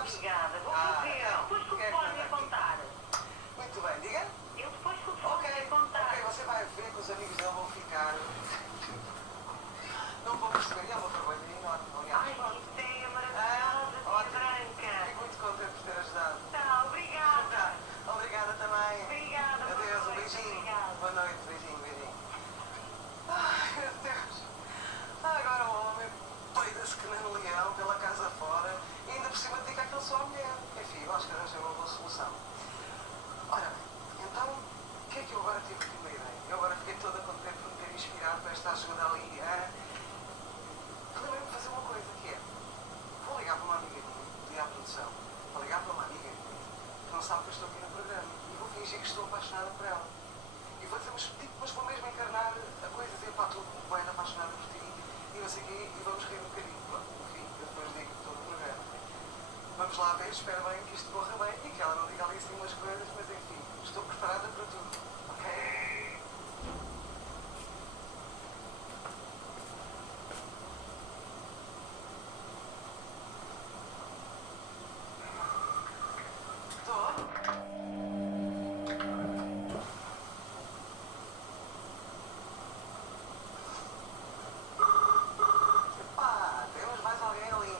sabes? Obrigada, vou fazer. Depois que o telefone me contar. Muito bem, diga? Eu depois que o telefone me contar. Ok, você vai ver que os amigos dele vão ficar... Não vão perceber, e é uma vergonha enorme, aliás. Ai, que ideia maravilhosa, ótimo. Branca. Fico muito contente por ter ajudado. Tá, obrigada. Obrigada também. Obrigada. Adeus, boa um noite, beijinho. obrigada. Boa noite, beijinho, beijinho. Ai, meu Deus. Agora o homem peida-se que nem um leão pela casa fora e ainda por cima dedica aquilo só à mulher. Enfim, eu acho que arranjei uma boa solução. Ora bem, então, o que é que eu agora tive aqui uma ideia? Eu agora fiquei toda contente por me ter inspirado para esta ajuda ali. Lembrei-me de fazer uma coisa que é, vou ligar para uma amiga minha, pedir à produção, vou ligar para uma amiga minha, que não sabe que eu estou aqui no programa, e vou fingir que estou apaixonada por ela. E vou dizer, mas vou mesmo encarnar a coisa, dizer, pá, estou bem apaixonada por ti, e não sei o quê, e vamos rir um bocadinho. Pronto, enfim, eu depois digo todo o programa. Vamos lá ver, espero bem que isto corra bem, e que ela não diga ali assim umas coisas, mas enfim, estou preparada para tudo. Ok? Epá, temos mais alguém ali.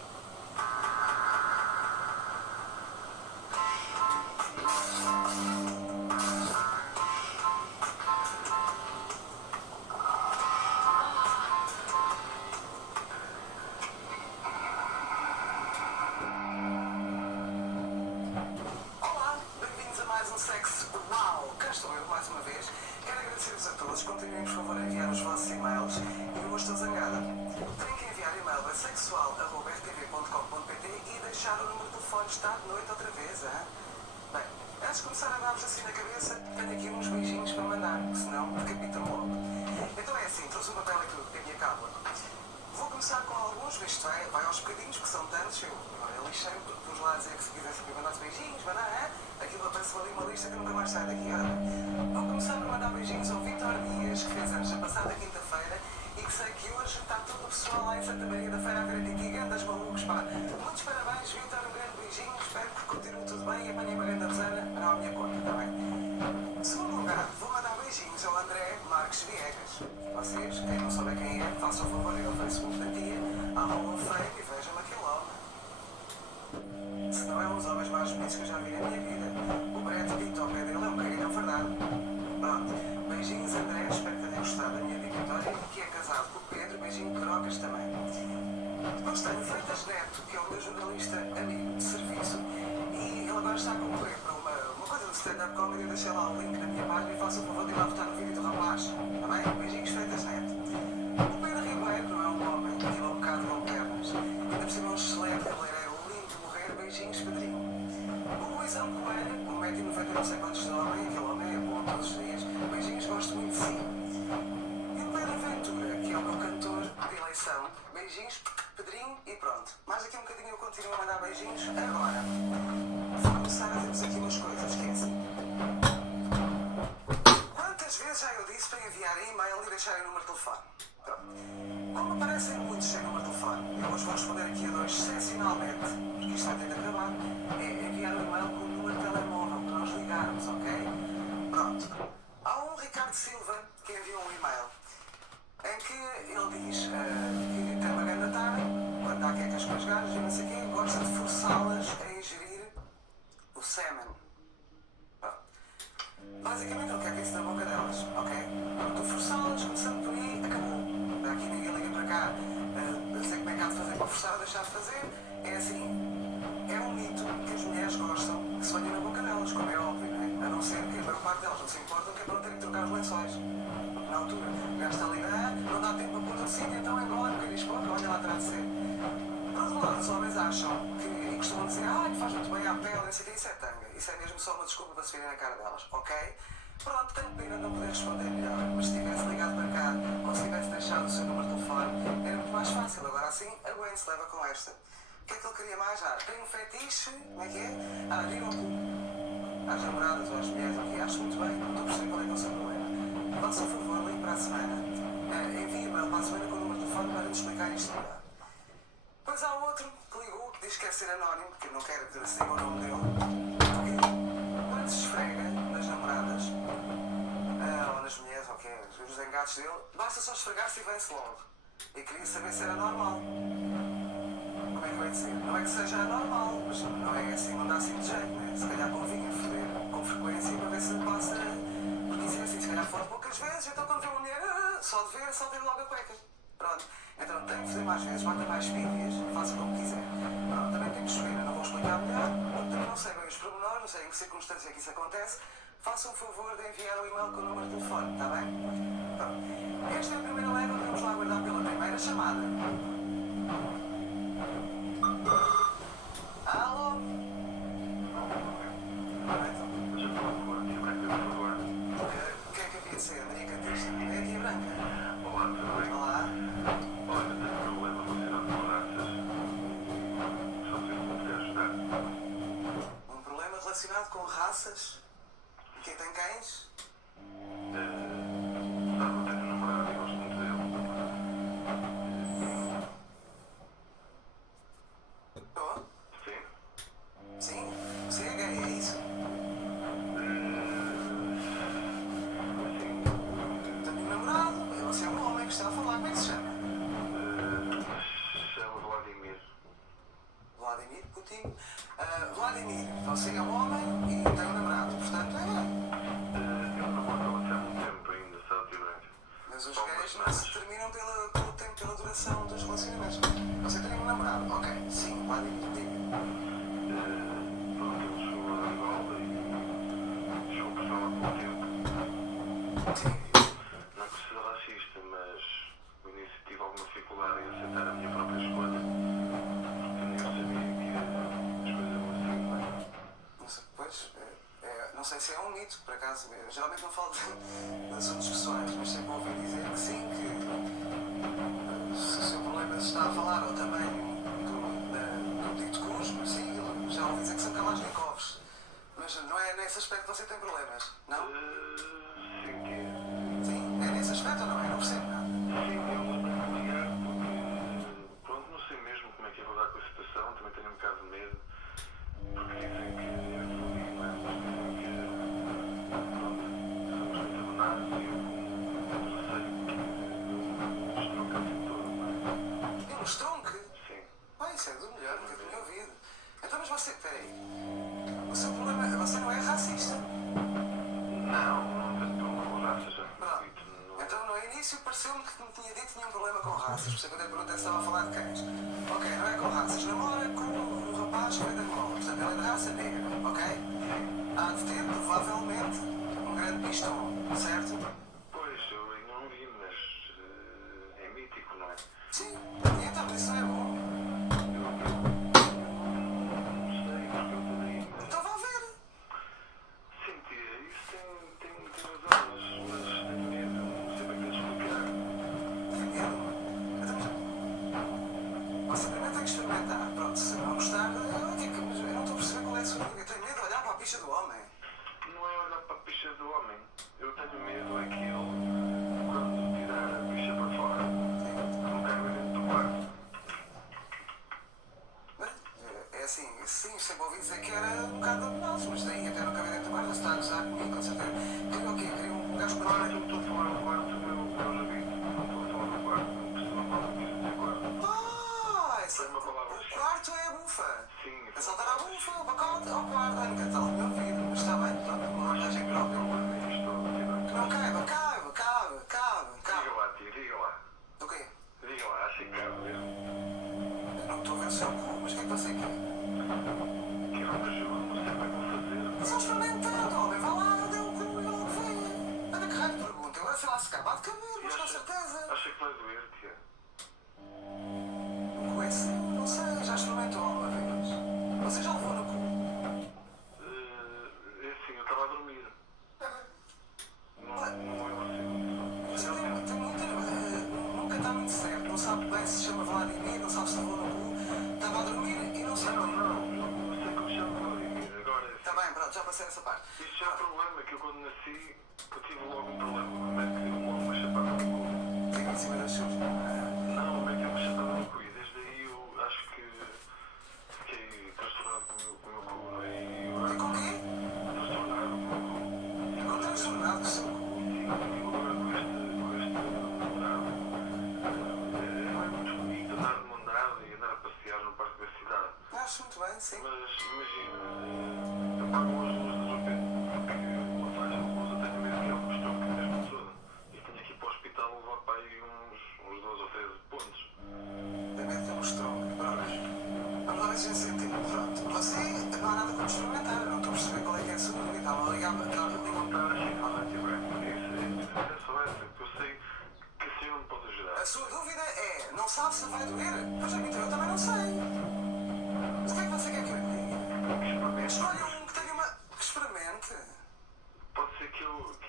Olá, bem-vindos a mais um Sexo Uau! Cá estou eu mais uma vez. Quero agradecer-vos a todos. Continuem, por favor, a enviar os vossos e-mails. E eu estou zangada. Têm que enviar e-mail a sexual.rtv.com.pt e deixar o número de telefone. Está de noite outra vez, hein? Bem, antes de começar a dar-vos assim na cabeça, tenho aqui uns beijinhos para mandar, que senão decapitam logo. Então é assim, trouxe um papel e tudo, que é a minha cábula. Vou começar com alguns, isto vai aos bocadinhos, que são tantos. Eu lixei-me porque pus lá a dizer que se quisesse aqui mandar beijinhos, mandar, aquilo aparece ali uma lista que nunca mais sai daqui. Ora bem, vou começar por mandar beijinhos ao Vitor Dias, que fez anos a passada quinta-feira, e que sei que hoje está todo o pessoal lá em Santa Maria da Feira a ver aqui, grandes malucos, pá. Muitos parabéns, Vitor, um grande beijinho, espero que continue tudo bem e apanhei uma grande besana para a minha conta, está bem? Em segundo lugar, vou mandar beijinhos ao André Marques Viegas. Vocês, quem não souber quem é, façam o favor de ir ao Facebook da tia, à Hall of Fame e vejam aquele homem. Se não é um dos homens mais bonitos que eu já vi na minha vida. O Brett Pitt ao pé dele é um cagalhão fardado. Pronto. Beijinhos, André. Espero que tenham gostado da minha dicatória. Que é casado com o Pedro. Beijinho, Crocas também. Depois tenho Freitas Neto, que é o meu jornalista amigo de serviço. E ele agora está a concorrer para uma coisa de stand-up comedy. Deixei lá o link na minha página e faço o favor de ir lá votar no vídeo do rapaz. Está bem? Beijinhos, Freitas Neto. O Pedro Ribeiro não é um homem. Ele é um bocado com pernas. Ainda por cima é um excelente cabeleireiro. Beijinhos, Pedrinho. O Luizão Coelho, 1,90m, não sei quantos de homem, aquele homem é bom todos os dias. Beijinhos, gosto muito de si. E o Pedro Ventura, que é o meu cantor de eleição. Beijinhos, Pedrinho, e pronto. Mais aqui um bocadinho eu continuo a mandar beijinhos. Agora, vou começar a dizer-vos aqui umas coisas, que é assim. Quantas vezes já eu disse para enviarem e-mail e deixarem o número de telefone? Pronto. Como aparecem muitos sem número de telefone, eu hoje vou responder aqui a dois excepcionalmente, porque isto vai ter de acabar, é enviar um e-mail com o número de telemóvel para nós ligarmos, ok? Pronto. Há um Ricardo Silva que enviou um e-mail em que ele diz que tem uma grande tarde, quando há quecas com as gajas e não sei o quê, gosta de forçá-las a ingerir o sêmen. Basicamente ele quer que isso na boca delas, ok? Tu forçá-las, começando por aí, acabou. Aqui ninguém liga para cá, não sei como é que há de fazer para forçar a deixar de fazer. É assim, é um mito que as mulheres gostam que se venha na boca delas, como é óbvio, não é? A não ser que a maior parte delas não se importam, que é para não terem que trocar os lençóis. Na altura, o gajo está ali, não dá tempo para pôr no sítio, então é embora, porque diz, pronto, olha lá atrás de ser. Por outro lado, os homens acham que, e costumam dizer, que faz muito bem à pele, não sei o que, isso é tanga. Isso é mesmo só uma desculpa para se virem na cara delas, ok? Pronto, tenho pena de não poder responder melhor, mas se tivesse ligado para cá, ou se tivesse deixado o seu número de telefone, era muito mais fácil. Agora assim, aguente-se, leva com esta. O que é que ele queria mais? Tem um fetiche, como é que é? Viram o cu. Às namoradas ou às mulheres, ok? Acho muito bem, não estou a perceber qual é que é o seu problema. Faça o favor, ligue para a semana. Envie e-mail para a semana com o número de telefone para nos explicar isto melhor. Depois há outro que ligou, que diz que é quer ser anónimo, porque não quer que se diga o nome dele. Porque quando se esfrega nas namoradas, ou nas mulheres, ou okay, os engates dele, basta só esfregar-se e vem-se logo. E queria saber se era normal. Como é que eu ia dizer? Não é que seja anormal, mas não é assim, não dá assim de jeito, né? Se calhar convinha foder com frequência para ver se passa. Porque isso é assim, se calhar fode poucas vezes, então quando vê uma mulher, só de ver, só tem logo a cueca. Pronto. Então tem que fazer mais vezes, mata mais pífias, faça como quiser. Pronto, também tem que escolher, eu não vou explicar melhor, porque também não sei bem os pormenores, não sei em que circunstância é que isso acontece. Façam o favor de enviar o e-mail com o número de telefone, está bem? Pronto. Esta é a primeira leva, vamos lá aguardar pela primeira chamada. Alô? O que é que havia de ser? Maria Cantista? É aqui a Branca? Olá, tudo bem? Olá? Olha, tenho um problema relacionado com raças. Só sei como poder ajudar. Um problema relacionado com raças? E quem tem cães? Sabe, eu tenho um namorado e gosto muito dele. Estou? Sim? Sim? Você é gay, é isso? Sim. Tenho um namorado, você é um homem que está a falar, como é que se chama? Chama Vladimir. Vladimir Putin. Vladimir, você é um homem e tem um namorado, portanto é. Eu namoro com ela há muito tempo ainda, sabe, Branca? Mas os gays não se terminam pelo tempo, pela duração dos relacionamentos. Você tem um namorado, ok, sim, Vladimir, diga. Pronto, ele chegou a Angola e chegou por lá há pouco tempo. Sim. Não é que seja racista, mas no início tive alguma dificuldade em aceitar a minha própria escolha. Porque eu sabia que as coisas eram assim, não é? Não sei, pois, não sei se é um mito, por acaso. Eu geralmente não falo de assuntos pessoais, mas sempre ouvi dizer que sim, que se o seu problema se está a falar, ou também do dito cujo, sim, já ouvi dizer que são Kalashnikovs. Mas não é nesse aspecto que você tem problemas, não? Sim, que é. Sim, é nesse aspecto ou não? Eu não percebo nada. Sim, eu lembrei de ligar porque, pronto, não sei mesmo como é que é lidar com a situação, também tenho um bocado de medo, porque dizem que é feliz, mas dizem que, pronto, somos muito abandonados e eu com receio que estronca assim todo, não é? Eu estronque? Sim. Isso é do melhor, nunca tinha ouvido. Então, mas você, peraí, o seu problema, você não é racista? Não tenho problema com raça, já Pronto. repito. Então, no início, pareceu-me que me tinha dito que tinha um problema com raças. Por isso é que eu perguntei se estava a falar de cães. Ok, não é com raças. Namora com um rapaz que vem da Angola. Portanto, ele é de raça negra, ok? Há de ter, provavelmente, um grande pistão, certo? Pois, eu ainda não vi, mas é mítico, não é? Sim. E então, isso é bom. Não sei, porque eu também... Então, vá ver. Sim, tia, isso tem razão, mas tenho medo, não sei bem explicar. Você primeiro tem que experimentar. Pronto, se não gostar, eu não estou a perceber qual é a sua dúvida. Eu tenho medo de olhar para a picha do homem. Não é olhar para a picha do homem. Eu tenho medo é que ele, quando tirar a picha para fora, não caiba dentro do quarto. É assim, sim, sempre ouvi dizer que era um bocado venenoso, mas daí até não cabe dentro do quarto, você está a gozar comigo, com certeza. Queria o quê? Queria um gajo com Quarto, eu estou a falar do quarto do meu rabito. Não estou a falar do quarto, não percebo a palavra que quis dizer quarto. Essa, Foi uma palavra o quarto é a bufa. Sim, É saltar à bufa, o pacote, ao quarto, ai, nunca está no meu ouvido, mas está bem, pronto, uma vantagem própria. Que não caiba, caiba. Diga lá, tia, diga lá. O quê? Diga lá, acha que cabe mesmo? Eu não estou a ver o seu cu, mas o que é que você quer? Que eu me ajudo, não sei como é que vou fazer. Só experimentando, homem, vá lá, dê o cu e logo vê. Olha que raio de pergunta, agora sei lá se cabe, há de caber, mas com certeza. Acha que vai doer, tia? O cu é assim, não sei, já experimentou alguma vez? Você já levou no cu? É assim, eu estava a dormir. Não é assim. Você tem muita. Nunca está muito certo, não sabe bem se chama Vladimir, não sabe se levou no cu. Estava a dormir e não sabe. Não sei como chama Vladimir. Agora é Está assim. bem, pronto, já passei essa parte. Isto já é um problema, que eu quando nasci, eu tive logo um problema. Como é que uma chapada no cu? Fica em cima das chuvas. Não, como é que é uma chapada no cu? E desde aí eu acho que fiquei bem, sim. Mas imagina, apagam as luzes de repente, porque quando faz a luz eu tenho medo que ela me que mesmo toda. E tenho aqui para o hospital levar para aí uns 12 ou 13 pontos. Tem medo que eu me tronco. Vamos lá ver se a gente se entende. Pronto. Você não há nada para me experimentar. Eu não estou a perceber qual é que é a sua dúvida. Estava a ligar para cá. Não está assim no antibiótico. É só essa, que eu sei que a senhora me pode ajudar. A sua dúvida é, não sabe se vai doer? Pois então eu também não sei. Mas o que é que você quer que eu lhe diga? Que experimente. Escolha um que tenha uma... Que experimente. Pode ser que eu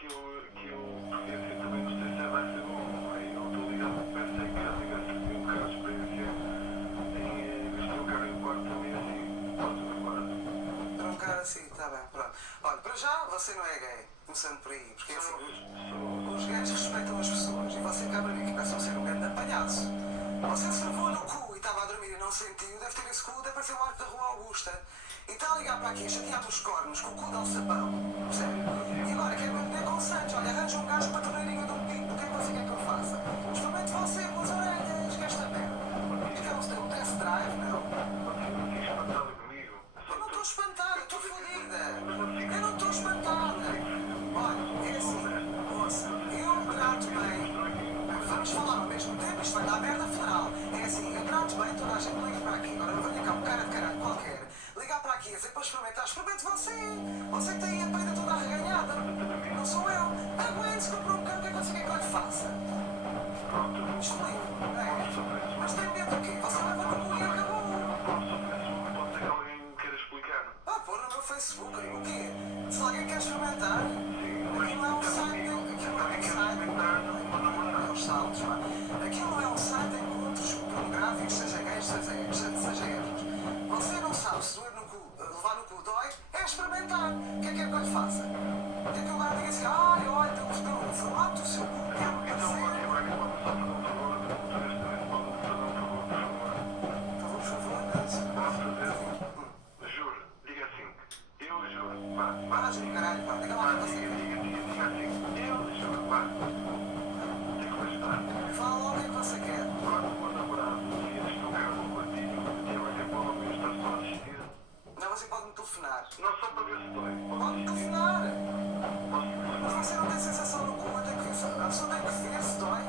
porque assim também não sei se vai ser bom. Aí não estou ligado, pensei que já tivesse um bocado de experiência em vestir o carro em quarto também assim, quarto no quarto. Para um cara assim, está bem, pronto. Olha, para já você não é gay. Começando por aí. Porque assim, os gays respeitam as pessoas. E você cabra que parece ser um grande palhaço. Você se levou no cu e estava a dormir e não sentiu, deve ter esse cu, deve parecer o arco da Rua Augusta. E está a ligar para aqui, chateado os cornos, com o cu de alçapão. Percebe? E agora quer beber com Santos. Olha, arranja um gajo para a torneirinha de um pinto. O que é que você quer que eu faça? Experimente você com as orelhas, que esta merda. Isto é um test drive, não? Não fique espantado comigo. Eu não estou espantada, eu estou fodida. Eu não estou espantada. Olha, é assim, moça, eu trato bem. Vamos falar ao mesmo tempo, isto vai dar merda federal. É assim, eu trato bem, toda a gente liga para aqui. Agora não vou ligar um cara de caralho qualquer. Ligar para aqui e dizer para experimentar, experimente você. Você que tem a peida toda arreganhada. Não sou eu. Aguente-se, comprou um carro, o que é que você quer que eu lhe faça? Explico, não é? Mas tem medo do quê? Você leva no cu e acabou. Pode ser que alguém me queira explicar. Pôr no meu Facebook, o quê? Se alguém quer experimentar, aquilo é um site os saltos, pá. Aquilo não é um site de encontros pornográficos, seja gays, seja héteros. Você não sabe se doer no cu, levar no cu dói, é experimentar. O que é que eu lhe faça? O que é que eu agora diga assim, ai, olha, pelo formato do seu cu, quero parecer. Por favor, Juro, diga assim, eu juro, vá. mas o caralho, pá, diga lá o que você quer. Diga assim, eu juro, vá. Tem que gostar. Fala logo o que é que você quer. Quando o meu namorado ia deslocar o contigo, eu vai ter problema em estar só a assistir. Não, você pode me telefonar. Não só para ver se dói. Pode-me telefonar. Posso Mas você não tem sensação no cu, eu tenho que ver. A pessoa tem que ver se dói.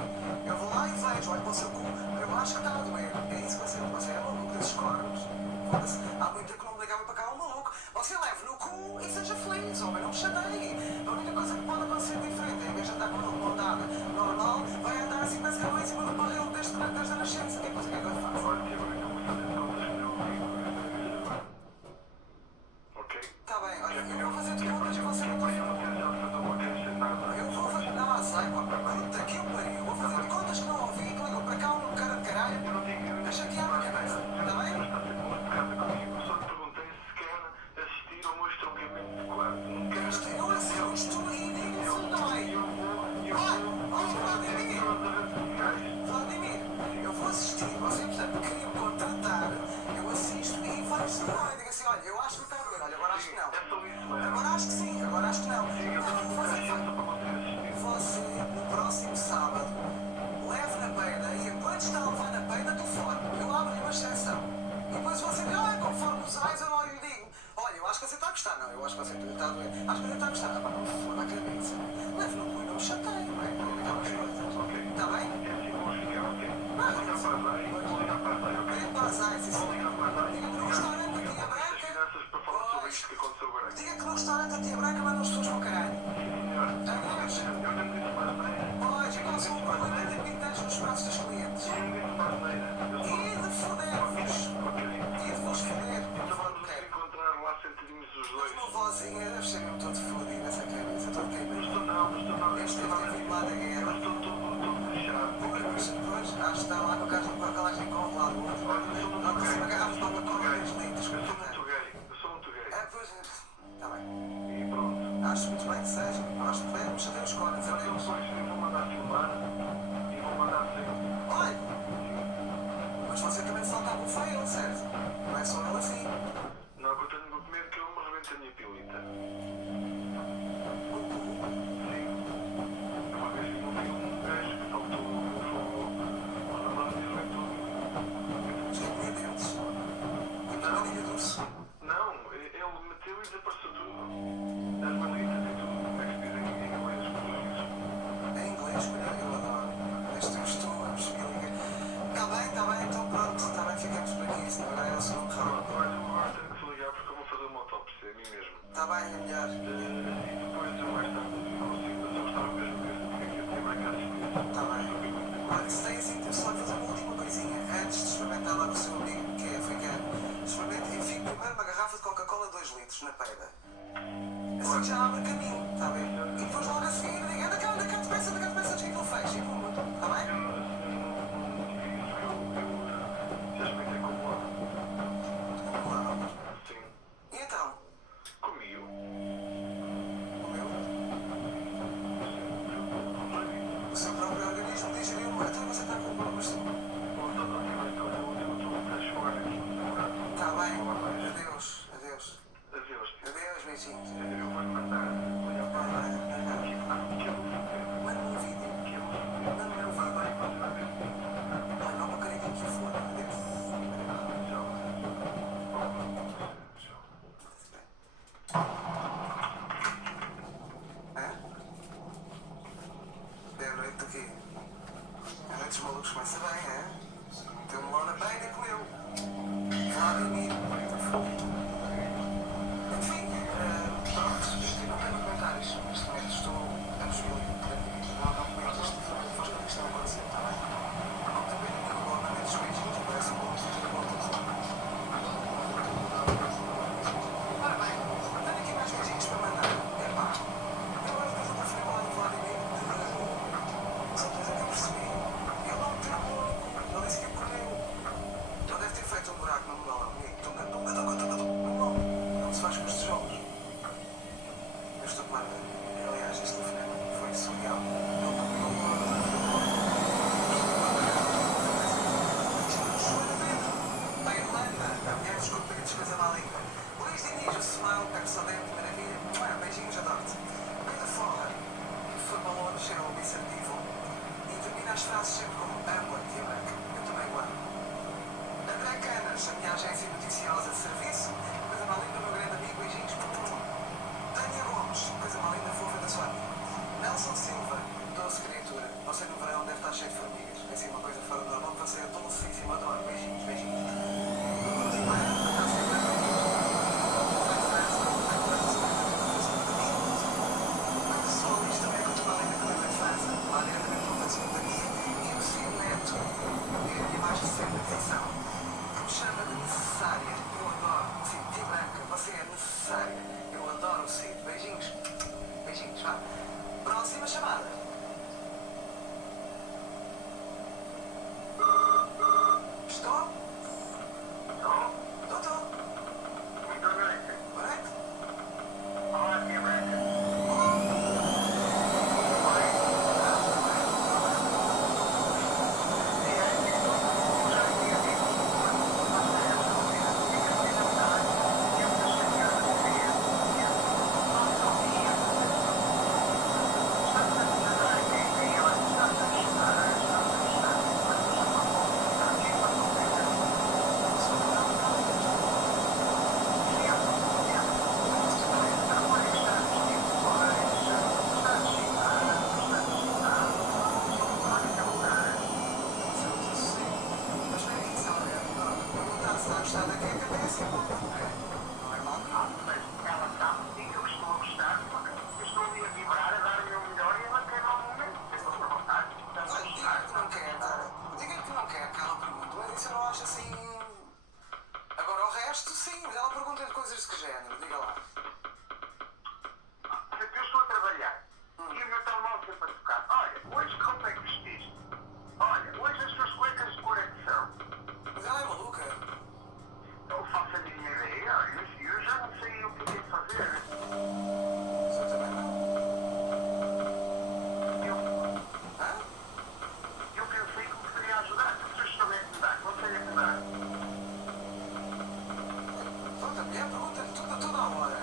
Eu vou lá e vejo, olho para o seu cu, eu acho que está a doer. É isso que você é maluco desses cornos. Foda-se, há muito tempo que não me ligava para cá um maluco. Você leve no cu e seja feliz, homem, não me chateie. A única coisa que pode acontecer diferente, em vez de andar com ele mão dada normal, vai andar assim parece que eu em cima do barril desde a nascença. O que é que você quer que eu faça? Olha, que agora eu vou fazer contas com o meu amigo. Ok? Está bem, olha, eu vou fazer de contas e você não Eu não quero já fazer uma queixa, nada. Eu vou fazer. Não, sai, pá, puta que eu pariu. Eu vou fazer de contas que não ouvi, que ligam para cá um cara de caralho. Eu não digo. A chatear a minha cabeça. Está bem? Está a ser muito casa comigo. Só lhe perguntei se quer assistir ao meu estroncamento de quarto. Não quero. Eu assisto e digo se dói. Vladimir, eu vou assistir. Você, portanto, queria me contratar. Eu assisto e vai se dói. Diga assim, olha, eu acho que está a doer. Olha, agora acho que não. É só isso, é. Agora acho que sim, agora acho que não. Você, no próximo sábado, leve na peida e enquanto está a levar na peida, telefone. Eu abro-lhe uma exceção. E depois você diz, conforme os ais, eu não lhe digo. Olha, eu acho que você está a gostar. Não, eu acho que você está a doer. Acho que você está a gostar. Pá, não me foda a cabeça. Leve no cu e não me chateie, não é? Aquelas coisas. Está bem? Liga para as ais, isso. Diga que no restaurante da Tia Branca... Diga que no restaurante da Tia Branca mandam as pessoas para o caralho. Pois, eu consumo com 80 pintas nos braços dos clientes. E de foder-vos. E de vos foder. Mas uma vozinha deve ser mesmo todo fodido essa cabeça, todo queimado. Este deve ter vindo lá da guerra. Pois, acho que está lá com a casa ali desapareceu tudo. As malitas e tudo. Como é que se diz em inglês? Em inglês, eu adoro. Este costume, Está bem, então pronto, está bem, ficamos por aqui, senão agora é o segundo round. Pronto, olha, eu agora tenho que te ligar porque eu vou fazer uma autópsia a mim mesmo. Está bem, é melhor. E depois eu mais tarde consigo, mas eu gostava mesmo de ver se tinha que eu tinha marcado isso. Está bem. Olha, se tem assim, temos só de fazer uma última coisinha antes de experimentar lá com o seu amigo, que é africano. Experimente e fique primeiro uma garrafa de Coca-Cola 2 litros na peida. Assim já abre caminho, está bem? E depois logo a seguir, diga, anda cá depressa, antes que aquilo feche. E pum, está bem? Já experimentei com o lado. Uau. Sim. E então? Comigo. O meu? O seu próprio organismo digeriu uma. Então você está com problemas. Está bem. Adeus. Adeus. Adeus, beijinhos. Eu vou mandar. Manda-me um vídeo. Manda-me um vídeo. Olha, não acredito que for. Adeus. Hã? É a noite do quê? A noite dos malucos começa bem, hã? Tem um melão na beira e comeu. Vladimir. Enfim, pronto, eu não tenho comentários. Neste momento estou a despedir. Não comento isto. Faz com que isto não acontecer, está bem? Não também não vou mandar esses beijinhos, parece um bom de volta. Ora bem, tenho aqui mais beijinhos para mandar. Epá, eu agora depois eu prefiro falar do Vladimir. Só depois é que eu percebi. Ele não meteu o olho. Ele disse que o perdeu. Ele deve ter feito um buraco no melão, amigo. Não se faz com estes jogos. Eu estou com aliás, este telefonema foi surreal. Ele comeu a Irlanda, a mulher dos compridos fez a má língua. Luís Diniz, o smile, pego só dentro, maravilha. Beijinhos, adoro-te. Pedro Forra, formalone, cheira ao obsessivo. E termina as frases sempre como amo a tia Branca. Eu também o amo. André Canas, a minha agência noticiosa de serviço. Coisa má linda, meu grande amigo, beijinhos. Tânia Gomes, coisa má linda, fofa da sua amiga. Nelson Silva, doce criatura. Você no verão deve estar cheio de formigas. É assim uma coisa fora do normal, você é dolcíssimo, adoro. Beijinhos. Beijinhos, vá. Próxima chamada. Estou? Estou. Boa noite. Diga-lhe que não quer que ela pergunte, mas isso eu não acho assim. Agora o resto, sim, mas ela pergunta-lhe coisas de que género, diga lá. Eu estou a trabalhar e o meu telemóvel sempre a tocar. Olha, hoje que roupa é que vestiste? Olha, hoje as tuas cuecas de cor é que são? Mas ela é maluca. Eu faço a minha ideia, olha, eu já não sei o que tenho de fazer. Eu também não. Hã? Eu pensei que me poderia ajudar, porque eu estou bem a mudar, não sei a mudar. Pronto, a mulher pergunta-lhe tudo a toda a hora.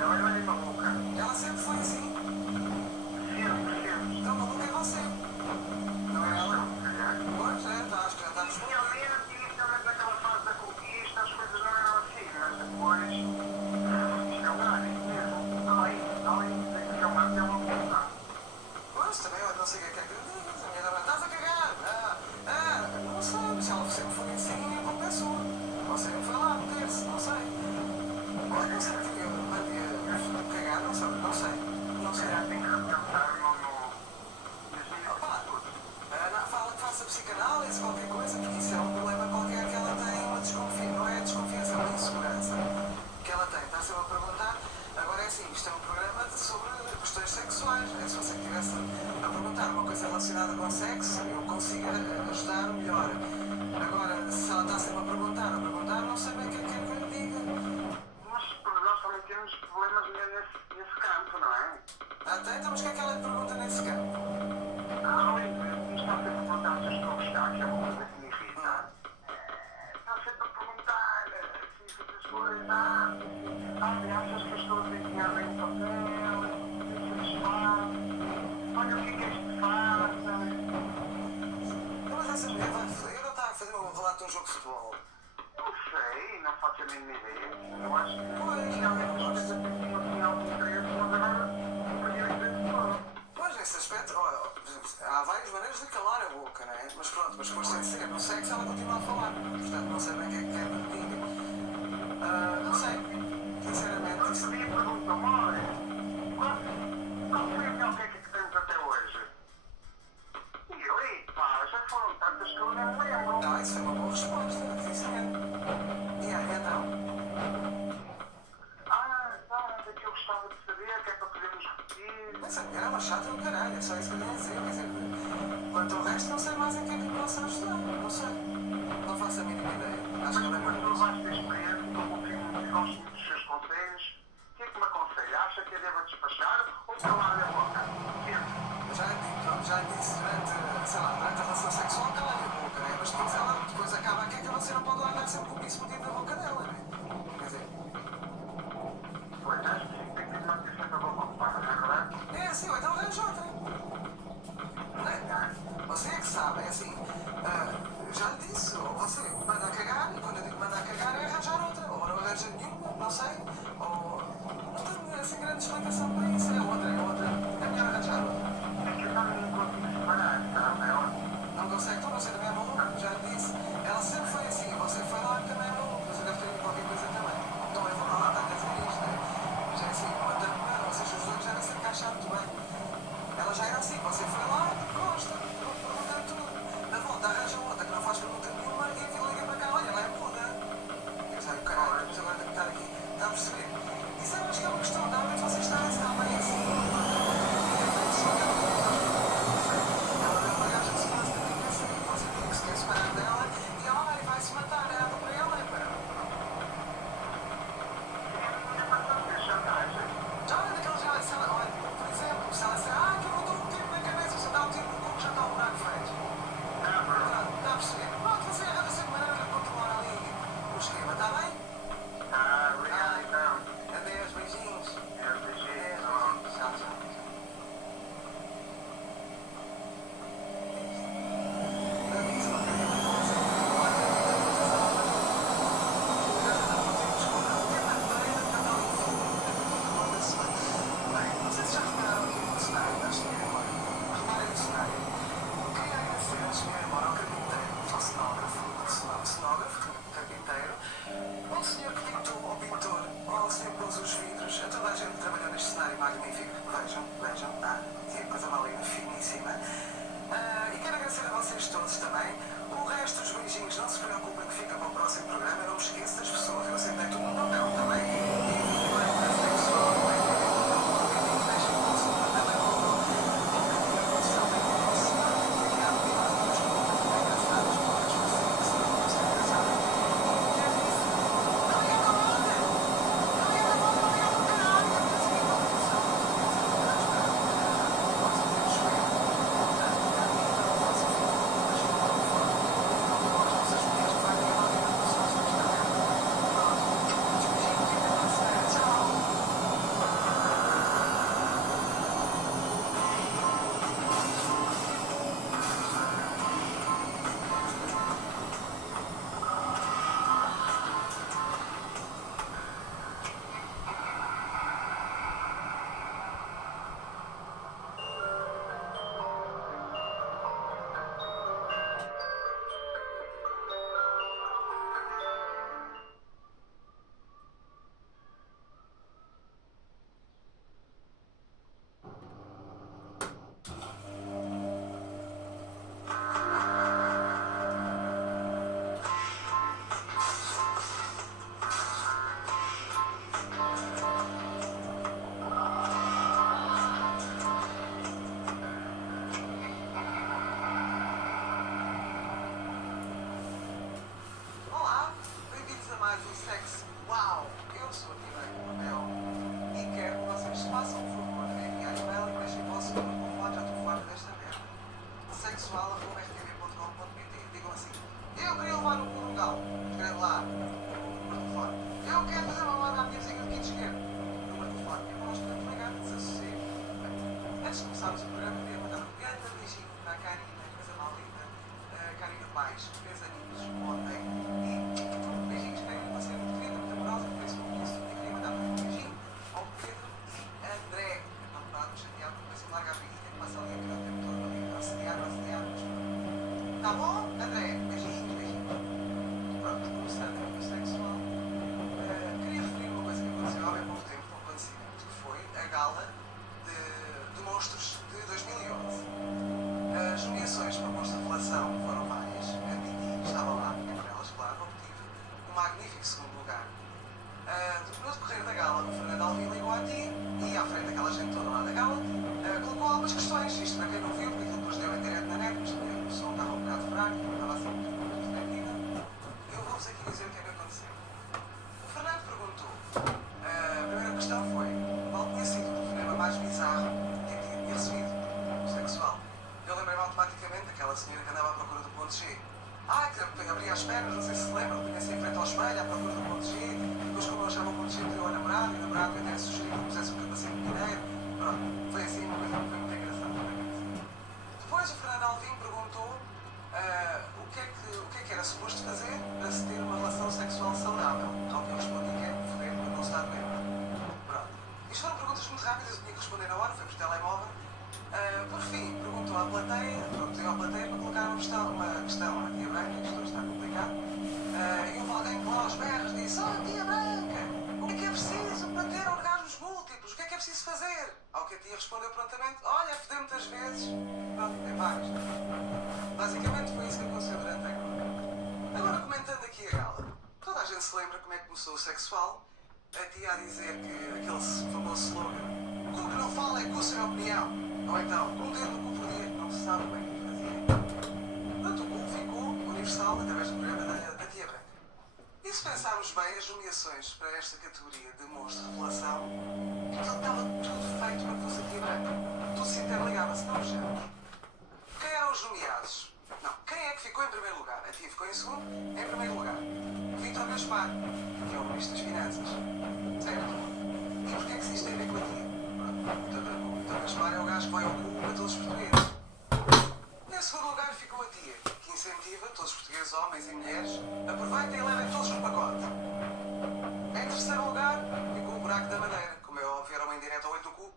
Ela não é maluca. Ela sempre foi assim. Sempre. Então maluca é você. Não é ela? Se calhar. Pois é, acho que já está respondido. Inicialmente, naquela fase da conquista, as coisas não eram assim, mas depois, isto é o grande mesmo. Além de que é uma coisa. Pois, também eu não sei o que é que eu digo. A minha dama, estás a cagar? Não sei, se ela sempre foi assim, a culpa é sua. Você não foi lá meter-se, não sei. Olha, não sei porque eu mando cagar, não sei, não sei. Não Se sei. calhar tem que repensar no... Opa, fala que faça psicanálise, qualquer coisa, porque isso é um problema qualquer que ela tem, uma desconfiança, não é desconfiança, é uma insegurança que ela tem. Está sempre a perguntar. Agora é assim, isto é um programa sobre questões sexuais. É? Se você estivesse a perguntar uma coisa relacionada com sexo, eu consigo ajudar melhor. Agora, se ela está sempre a perguntar, não sei bem o que é que eu lhe diga. Nós também temos problemas nesse campo, não é? Até então, mas o que é que ela lhe pergunta nesse campo? Além de estar sempre a perguntar se eu estou a gostar, que é uma coisa que me irrita, está sempre a perguntar se as coisas, achas que eu estou a desempenhar bem o papel, o que se faz, olha o que é que este faça. Mas essa mulher vai foder ou está a fazer um relato de um jogo de futebol? Não sei, não faço a mínima ideia. Eu acho que Pois, realmente as coisas têm assim algum interesse, mas agora perdi o interesse todo. Pois, nesse aspecto, olha, há várias maneiras de calar a boca, não é? Mas pronto, mas depois sem ser no sexo ela continua a falar. Portanto, não sei bem o que é que quer que diga. Não sei. Sinceramente, Outro isso... dia perguntam-me, olha, qual foi a melhor queca que temos até hoje? E eu, pá, já foram tantas que eu não me lembro. Não, isso foi uma boa resposta, sinceramente. E aí, então? É que eu gostava de saber, que é para podermos repetir. Mas a mulher é uma chata do caralho, é só isso que eu tenho a dizer. Quer dizer, quanto ao resto, não sei mais em que é que me posso ajudar. Não sei. Não faço a mínima ideia. Acho que ela é Mas muito tu vais ter experiência, eu confio muito e gosto muito dos seus conselhos. O que é que me aconselha? Acha que eu devo despachar ou calar a boca? Sempre. Eu já lhe disse durante, sei lá, durante a relação sexual cala a boca, né? Mas depois acaba aqui que você não pode lá andar sempre com o piso metido na boca dela, né? Quer dizer, Pois, acho que sim, tem que manter sempre a boca ocupada, não é verdade? é assim, ou então arranja outra. Não é? Você é que sabe, é assim, eu já lhe disse, ou você manda a cagar, e quando eu digo manda a cagar é arranjar outra, ou não arranja nenhuma, não sei, ou não tenho assim grande explicação para isso, é outra, é melhor arranjar outra. É que eu também não consigo separar, sabe? Não consegue, então você também é maluco, já lhe disse. Ela sempre foi assim, você foi lá também é maluco, você deve ter ido qualquer coisa também. Então eu vou lá, está a dizer isto, né? Já é assim, vocês os dois já devem se encaixar muito bem. Ela já era assim, você foi lá e gosta, perguntando tudo. Na volta arranja outra que não faz pergunta nenhuma e liga para cá, olha, ela é muda. Eu sei, caralho, mas agora tenho que estar aqui, está a perceber? Isso eu acho que é uma questão, realmente vocês estarem bem assim. Ela é uma gaja de segurança da cabeça e você tem que se quer separar dela e ela vai se matar, ela para ela é para. É bastante chantagem. Já olha daquele já, se ela, olha, por exemplo, se ela disser, que eu vou dar um tiro na cabeça, você dá um tiro no cu que já está um buraco feito. Está a perceber? Pronto, você arranja sempre maneira de controlar ali o esquema, está bem? Obrigado então. Adeus, beijinhos. Deus, beijinhos. Tchau, tchau. E quero agradecer a vocês todos também. O resto dos beijinhos, não se preocupem que fica para o próximo programa. Eu não me esqueço das pessoas. Eu sempre dei tudo no papel também. fez 3 aninhos ontem e beijinhos para ele, você é muito querida, muito amorosa, no Facebook e isso, e queria mandar um beijinho ao Pedro e André, que está parado, chateado, depois se larga a beguinha que passa ali aquele tempo todo ali, a assediar, mas... Tá bom, André? Beijinhos, beijinhos. Pronto, começando a vida sexual, queria referir uma coisa que aconteceu há bem pouco tempo, um acontecimento, que foi a gala de monstros de 2011. As nomeações para o monstro de revelação foram várias. A Titi estava lá, por elas, claro, obtive um magnífico segundo lugar. No decorrer da gala, o Fernando Alvim ligou à tia e, à frente daquela gente toda lá da gala, colocou algumas questões. Isto para quem não viu, porque aquilo depois deu em direto na net, mas o som estava um bocado fraco, não estava assim muito perspectiva. Eu vou-vos aqui dizer o que é que aconteceu. O Fernando perguntou. A primeira questão foi qual tinha sido o telefonema mais bizarro que tinha recebido, sexual. Eu lembrei-me automaticamente daquela senhora que andava à procura do ponto G. Que abria as pernas, não sei se lembram, punha-se em frente ao espelho à procura do ponto G, e depois como eu achava o ponto G, pediu ao namorado, e o namorado até sugeriu que eu pusesse um capacete de mineiro. Pronto, foi assim uma coisa que foi muito engraçada. Depois o Fernando Alvim perguntou o que é que era suposto fazer para se ter uma relação sexual saudável. Ao que eu respondi que é foder quando não se está doente. Pronto. Isto foram perguntas muito rápidas, eu tinha que responder na hora, foi por telemóvel. Por fim, perguntou à plateia, pediu à plateia para colocar uma questão à tia Branca, isto hoje está complicado, e houve alguém que lá aos berros disse: tia Branca, o que é preciso para ter orgasmos múltiplos? O que é preciso fazer? Ao que a tia respondeu prontamente: olha, fodeu muitas vezes. Pronto, tem vários. Basicamente foi isso que aconteceu durante a gala. Agora, comentando aqui a gala, toda a gente se lembra como é que começou o sexual, a tia a dizer que aquele famoso slogan: o cu que não fala é cu sem opinião. Ou então, um dedo no cu por dia, não se sabe bem o que fazia. Portanto, o cu ficou universal através do programa da tia Branca. E se pensarmos bem, as nomeações para esta categoria de monstro de revelação, aquilo estava tudo feito para que fosse a tia Branca. Tudo se interligava-se, não os géneros. Quem eram os nomeados? Não, quem é que ficou em primeiro lugar? A tia ficou em segundo, em primeiro lugar. Vítor Gaspar, que é o Ministro das Finanças. Certo? E porquê é que isto tem a ver com a tia? Vítor Gaspar é o gajo que vai ao cu para todos os portugueses. Em segundo lugar ficou a tia, que incentiva todos os portugueses, homens e mulheres, aproveitem e levem todos no pacote. Em terceiro lugar ficou o buraco da madeira, como é óbvio, era uma indireta ao 8 do cu,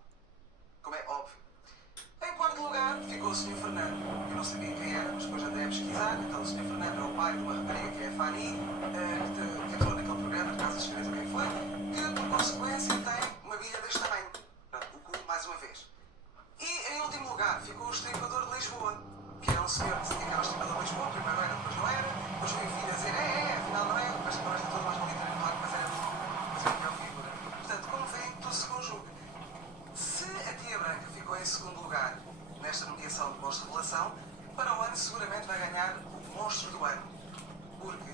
como é óbvio. Em quarto lugar ficou o Sr. Fernando. Eu não sabia quem era, mas depois andei a pesquisar. Então o Sr. Fernando é o pai de uma rapariga que é a Fanny, que entrou naquele programa, de Casa Escrita também foi, que por consequência tem uma bilha deste tamanho. O cu, mais uma vez. E em último lugar ficou o estripador de Lisboa, que era um senhor que dizia que era o estripador de Lisboa, primeiro era, depois não era, depois veio o filho a dizer afinal não é, mas agora está todo mais bonito, claro, mas era a melhor figura. Portanto, como vem, tudo se conjuga. Se a tia Branca ficou em segundo lugar nesta nomeação de monstro de revelação, para o ano seguramente vai ganhar o monstro do ano. Porque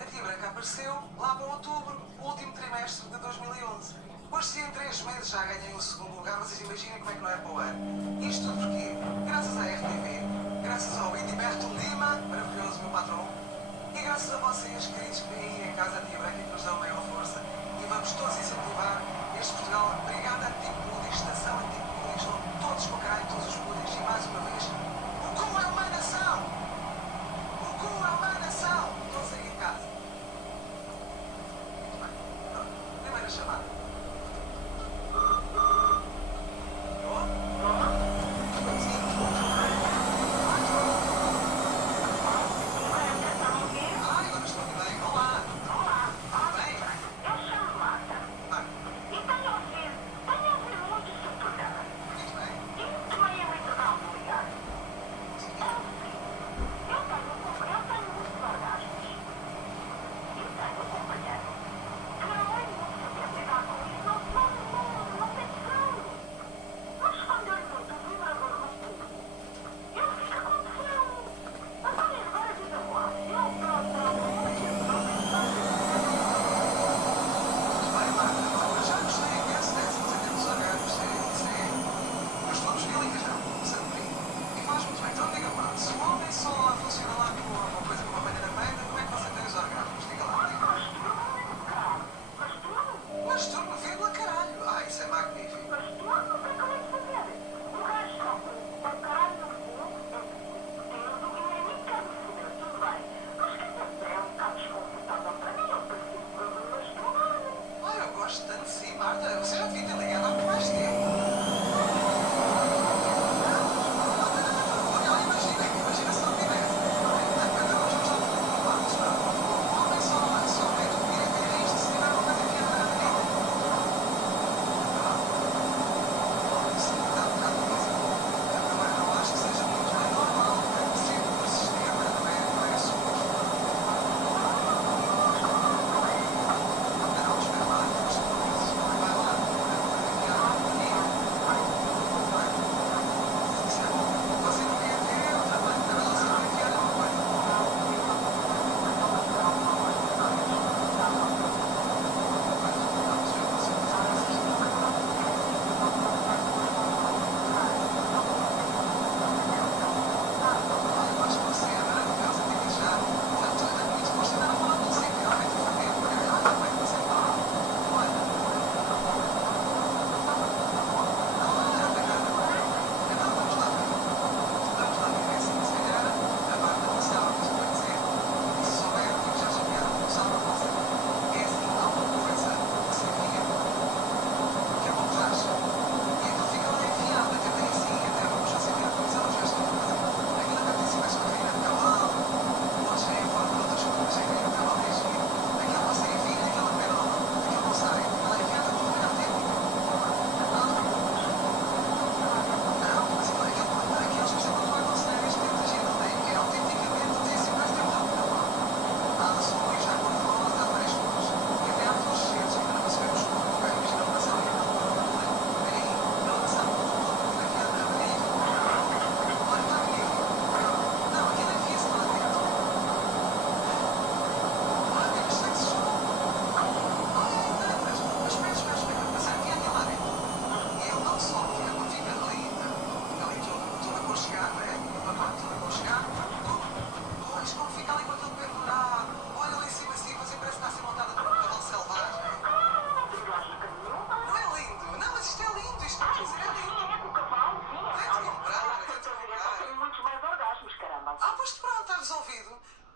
a tia Branca apareceu lá para outubro, o último trimestre de 2011. Hoje, se em 3 meses já ganhei o segundo lugar, vocês imaginem como é que não é para o ano. Isto tudo porque, graças à RTV, graças ao Indiberto Lima, maravilhoso meu patrão, e graças a vocês, queridos que vêm aí em casa a tia Branca, que nos dão maior força, e vamos todos incentivar este Portugal, brigada anti-pudis, estação anti-pudis, todos com o caralho, todos os pudis, e mais uma vez, o cu é uma nação! O cu é uma nação! Todos aí em casa. Muito bem. Pronto. Primeira chamada. Eu chamo Marta. E tenho ouvido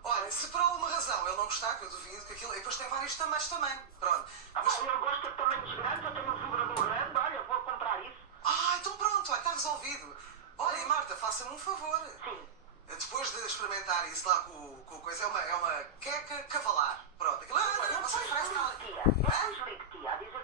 Olha, se por alguma razão ele não gostar, que eu duvido que aquilo. E depois tem vários tamanhos também. Pronto. Mas... Eu gosto de tamanhos grandes, eu tenho um vibrador grande, olha, vou comprar isso. Então pronto, está resolvido. Olha, e Marta, faça-me um favor. Sim. Depois de experimentar isso lá com o coisa, é uma queca cavalar. Pronto, aquilo não sei, parece que Eu está. depois ligo, tia, a dizer